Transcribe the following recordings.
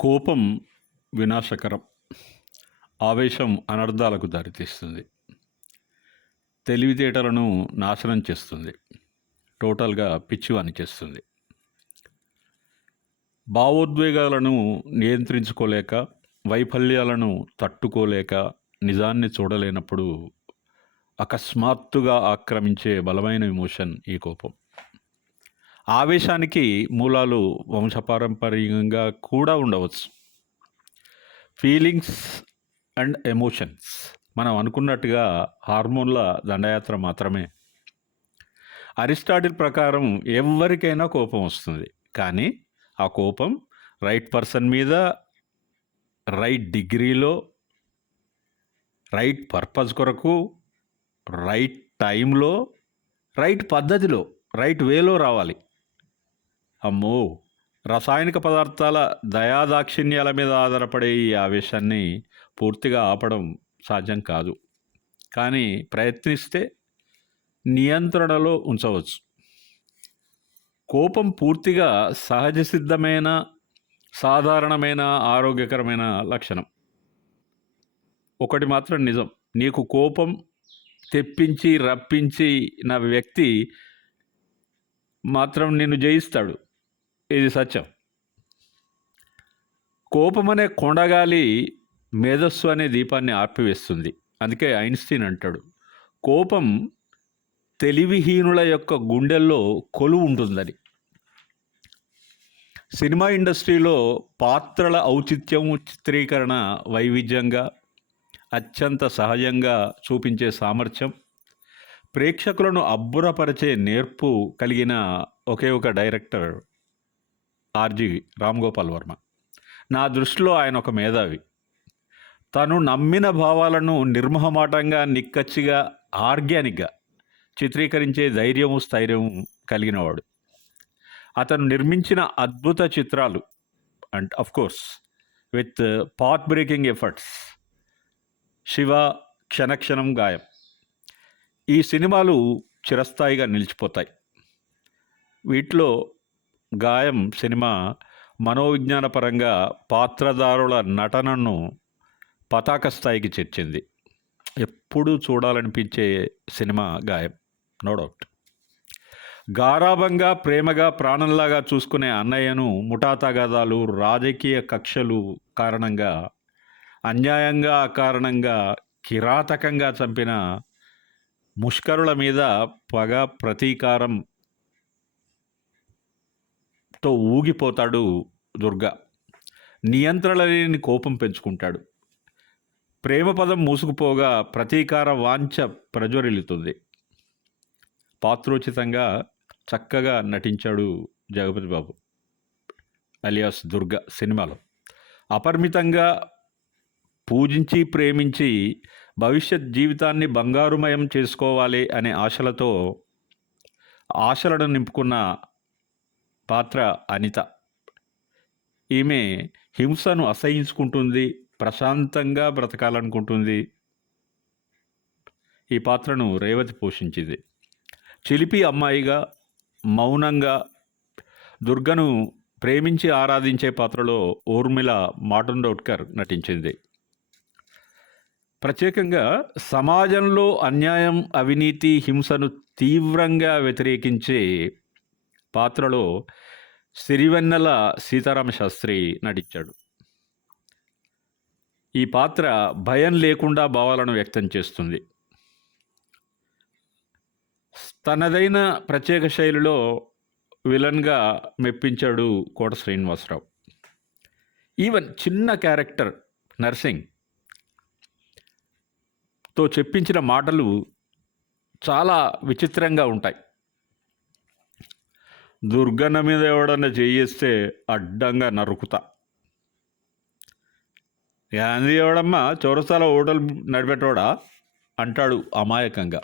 కోపం వినాశకరం. ఆవేశం అనర్థాలకు దారితీస్తుంది. తెలివితేటలను నాశనం చేస్తుంది. టోటల్గా పిచ్చివాని చేస్తుంది. భావోద్వేగాలను నియంత్రించుకోలేక, వైఫల్యాలను తట్టుకోలేక, నిజాన్ని చూడలేనప్పుడు అకస్మాత్తుగా ఆక్రమించే బలమైన ఎమోషన్ ఈ కోపం. ఆవేశానికి మూలాలు వంశపారంపర్యంగా కూడా ఉండవచ్చు. ఫీలింగ్స్ అండ్ ఎమోషన్స్ మనం అనుకున్నట్టుగా హార్మోన్ల దండయాత్ర మాత్రమే. అరిస్టాటిల్ ప్రకారం ఎవరికైనా కోపం వస్తుంది, కానీ ఆ కోపం రైట్ పర్సన్ మీద, రైట్ డిగ్రీలో, రైట్ పర్పస్ కొరకు, రైట్ టైంలో, రైట్ పద్ధతిలో, రైట్ వేలో రావాలి. అమ్మో, రసాయనిక పదార్థాల దయాదాక్షిణ్యాల మీద ఆధారపడే ఈ ఆవేశాన్ని పూర్తిగా ఆపడం సాధ్యం కాదు, కానీ ప్రయత్నిస్తే నియంత్రణలో ఉంచవచ్చు. కోపం పూర్తిగా సహజ సిద్ధమైన, సాధారణమైన, ఆరోగ్యకరమైన లక్షణం. ఒకటి మాత్రం నిజం, నీకు కోపం తెప్పించి రప్పించిన వ్యక్తి మాత్రం నిన్ను జయిస్తాడు. ఇది సత్యం. కోపం అనే కొండగాలి మేధస్సు అనే దీపాన్ని ఆర్పివేస్తుంది. అందుకే ఐన్స్టీన్ అంటాడు, కోపం తెలివిహీనుల యొక్క గుండెల్లో కొలువు ఉంటుందని. సినిమా ఇండస్ట్రీలో పాత్రల ఔచిత్యం, చిత్రీకరణ వైవిధ్యంగా, అత్యంత సహజంగా చూపించే సామర్థ్యం, ప్రేక్షకులను అబ్బురపరిచే నేర్పు కలిగిన ఒకే ఒక డైరెక్టర్ ఆర్జి రామ్ గోపాల్ వర్మ. నా దృష్టిలో ఆయన ఒక మేధావి. తను నమ్మిన భావాలను నిర్మహమాటంగా, నిక్కచ్చిగా, ఆర్గానిక్గా చిత్రీకరించే ధైర్యము, స్థైర్యము కలిగినవాడు. అతను నిర్మించిన అద్భుత చిత్రాలు and of course with path breaking efforts, Shiva, Kshanakshanam, Gaayam, ఈ సినిమాలు చిరస్థాయిగా నిలిచిపోతాయి. వీటిలో గాయం సినిమా మనోవిజ్ఞానపరంగా పాత్రధారుల నటనను పతాక స్థాయికి చేర్చింది. ఎప్పుడూ చూడాలనిపించే సినిమా గాయం, నో డౌట్. గారాబంగా, ప్రేమగా, ప్రాణంలాగా చూసుకునే అన్నయ్యను ముఠా తగాదాలు, రాజకీయ కక్షలు కారణంగా, అన్యాయంగా, అకారణంగా, కిరాతకంగా చంపిన ముష్కరుల మీద పగ, ప్రతీకారంతో ఊగిపోతాడు దుర్గా. నియంత్రణ లేని కోపం పెంచుకుంటాడు. ప్రేమ పదం మూసుకుపోగా ప్రతీకార వాంఛ ప్రజ్వరిల్లుతుంది. పాత్రోచితంగా చక్కగా నటించాడు జగపతి బాబు అలియాస్ దుర్గా సినిమాలో. అపరిమితంగా పూజించి, ప్రేమించి భవిష్యత్ జీవితాన్ని బంగారుమయం చేసుకోవాలి అనే ఆశలను నింపుకున్న పాత్ర అనిత. ఈమె హింసను అసహించుకుంటుంది, ప్రశాంతంగా బ్రతకాలనుకుంటుంది. ఈ పాత్రను రేవతి పోషించింది. చిలిపి అమ్మాయిగా, మౌనంగా దుర్గను ప్రేమించి ఆరాధించే పాత్రలో ఊర్మిళ మాటండోడ్కర్ నటించింది. ప్రత్యేకంగా సమాజంలో అన్యాయం, అవినీతి, హింసను తీవ్రంగా వ్యతిరేకించే పాత్రలో సిరివెన్నెల సీతారామ శాస్త్రి నటించాడు. ఈ పాత్ర భయం లేకుండా భావాలను వ్యక్తం చేస్తుంది. తనదైన ప్రత్యేక శైలిలో విలన్గా మెప్పించాడు కోట శ్రీనివాసరావు. ఈవెన్ చిన్న క్యారెక్టర్ నర్సింగ్తో చెప్పించిన మాటలు చాలా విచిత్రంగా ఉంటాయి. దుర్గన్న మీద ఎవడన్నా చేయిస్తే అడ్డంగా నరుకుతా, గాంధీ ఎవడమ్మా చౌరస్తాల హోటల్ నడిపెట్టోడా అంటాడు అమాయకంగా.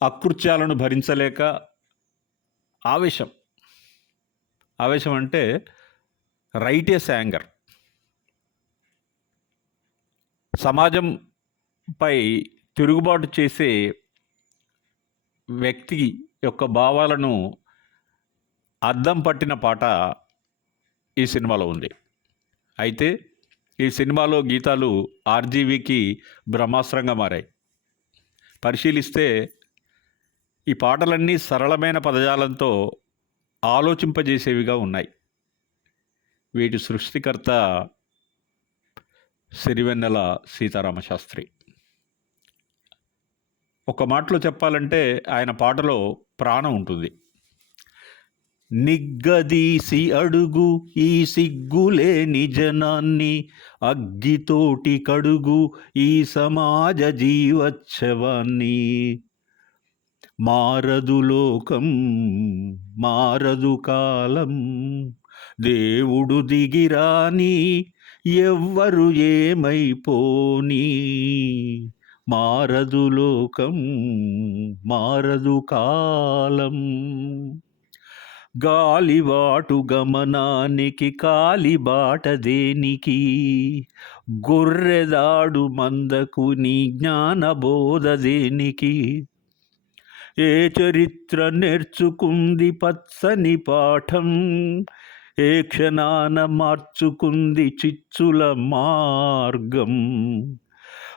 అకృత్యాలను భరించలేక ఆవేశం అంటే రైటియస్ యాంగర్. సమాజంపై తిరుగుబాటు చేసే వ్యక్తి యొక్క భావాలను అద్దం పట్టిన పాట ఈ సినిమాలో ఉంది. అయితే ఈ సినిమాలో గీతాలు ఆర్జీవికి బ్రహ్మాస్త్రంగా మారాయి. పరిశీలిస్తే ఈ పాటలన్నీ సరళమైన పదజాలంతో ఆలోచింపజేసేవిగా ఉన్నాయి. వీటి సృష్టికర్త సిరివెన్నెల సీతారామశాస్త్రి. ఒక మాటలో చెప్పాలంటే ఆయన పాటలో ప్రాణం ఉంటుంది. నిగ్గదీసి అడుగు ఈ సిగ్గులేని జనాన్ని, అగ్గితోటి కడుగు ఈ సమాజ జీవోత్సవాన్ని. మారదు లోకం, మారదు కాలం, దేవుడు దిగిరాని ఎవ్వరు ఏమైపోని. మారదు లోకం, మారదు కాలం. గాలివాటు గమనానికి కాలిబాట దేనికి, గొర్రెదాడు మందకు నీ జ్ఞానబోధ దేనికి. ఏ చరిత్ర నేర్చుకుంది పచ్చని పాఠం, ఏ క్షణాన మార్చుకుంది చిచ్చుల మార్గం.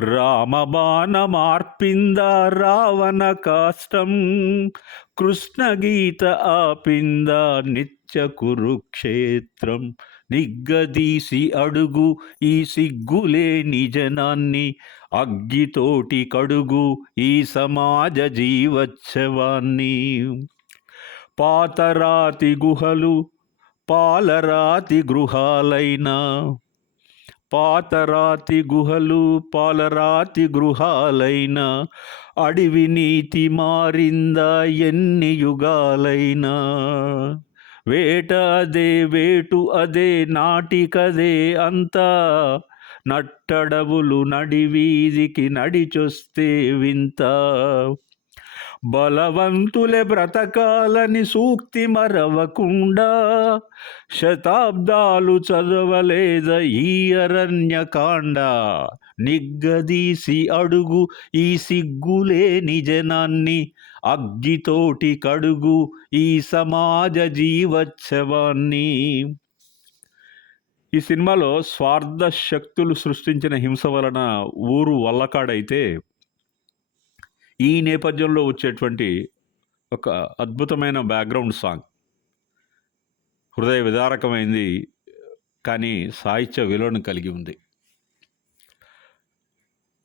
రామబాణ మార్పిందా రావణ కాష్టం, కృష్ణగీత ఆపిందా నిత్య కురుక్షేత్రం. నిగ్గదీసి అడుగు ఈ సిగ్గులేని జనాన్ని, అగ్గితోటి కడుగు ఈ సమాజ జీవోత్సవాన్ని. పాతరాతి గుహలు పాలరాతి గృహాలైనా, పాతరాతి గుహలు పాలరాతి గృహాలైనా, అడవి నీతి మారిందా ఎన్ని యుగాలైనా. వేట అదే వేటు అదే నాటికదే అంతా, నట్టడవులు నడివీధికి నడిచొస్తే వింత. బలవంతులే బ్రతకాలని సూక్తి మరవకుండా, శతాబ్దాలు చదవలేద ఈ అరణ్యకాండ. నిగ్గదీసి అడుగు ఈ సిగ్గులేని జనాన్ని, అగ్గితోటి కడుగు ఈ సమాజ జీవోత్సవాన్ని. ఈ సినిమాలో స్వార్థ శక్తులు సృష్టించిన హింస వలన ఊరు వల్లకాడైతే, ఈ నేపథ్యంలో వచ్చేటువంటి ఒక అద్భుతమైన బ్యాక్గ్రౌండ్ సాంగ్ హృదయ విదారకమైంది, కానీ సాహిత్య విలువను కలిగి ఉంది.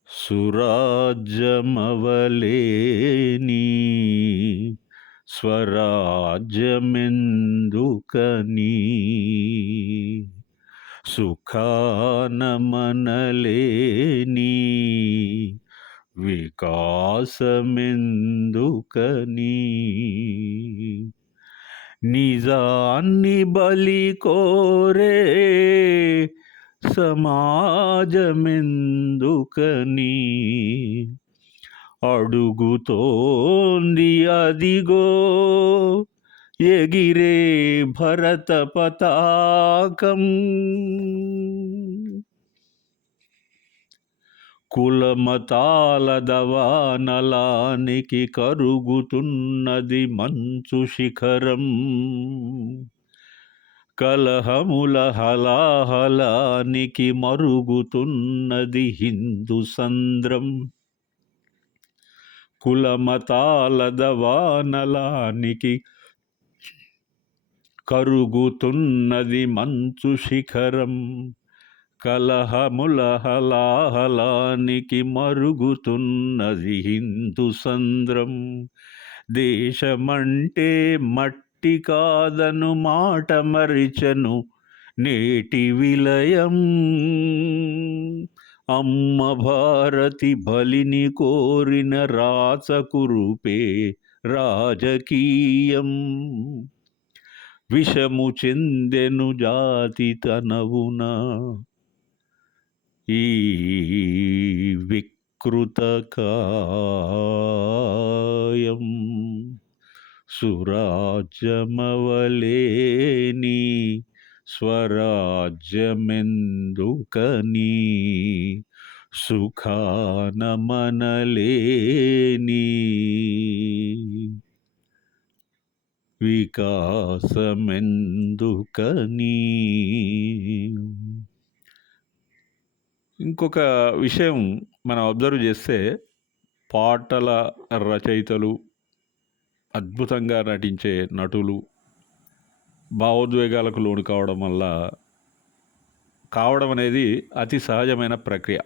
సురాజ్యమవలేని స్వరాజ్యమెందుకని, సుఖానమనలేని వికాసమెందుకని. నిజాన్ని బలి కోరే సమాజమెందుకని. అడుగుతోంది అదిగో ఎగిరే భరత పతాకం. కులమతాల దవానలానికి కరుగుతున్నది మంచు శిఖరం. కలహముల హలాహలానికి మరుగుతున్నది హిందూ సంద్రం. కులమతాల దవానలానికి కరుగుతున్నది మంచు శిఖరం. కలహముల హలాహలానికి మరుగుతున్నది హిందూ సంద్రం. దేశమంటే మట్టి కాదను మాట మరిచెను నేటి విలయం. అమ్మ భారతి బలిని కోరిన రాచకురుపే రాజకీయం. విషము చెందెను జాతి తనవున ఈ వికృత కాయం. సురాజ్యమవలేని స్వరాజ్యమెందుకని, సుఖానమనలేని వికాసమెందుకనీ. ఇంకొక విషయం మనం అబ్జర్వ్ చేస్తే పాటల రచయితలు, అద్భుతంగా నటించే నటులు భావోద్వేగాలకు లోను కావడం అనేది అతి సహజమైన ప్రక్రియ.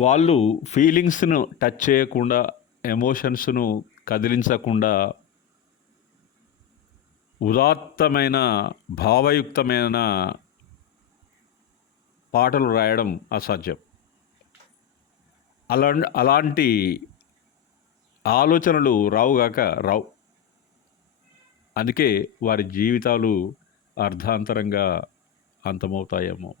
వాళ్ళు ఫీలింగ్స్ను టచ్ చేయకుండా, ఎమోషన్స్ను కదిలించకుండా ఉదాత్తమైన భావయుక్తమైన పాటలు రాయడం అసాధ్యం. అలాంటి ఆలోచనలు రావుగాక రావు. అందుకే వారి జీవితాలు అర్ధాంతరంగా అంతమవుతాయేమో.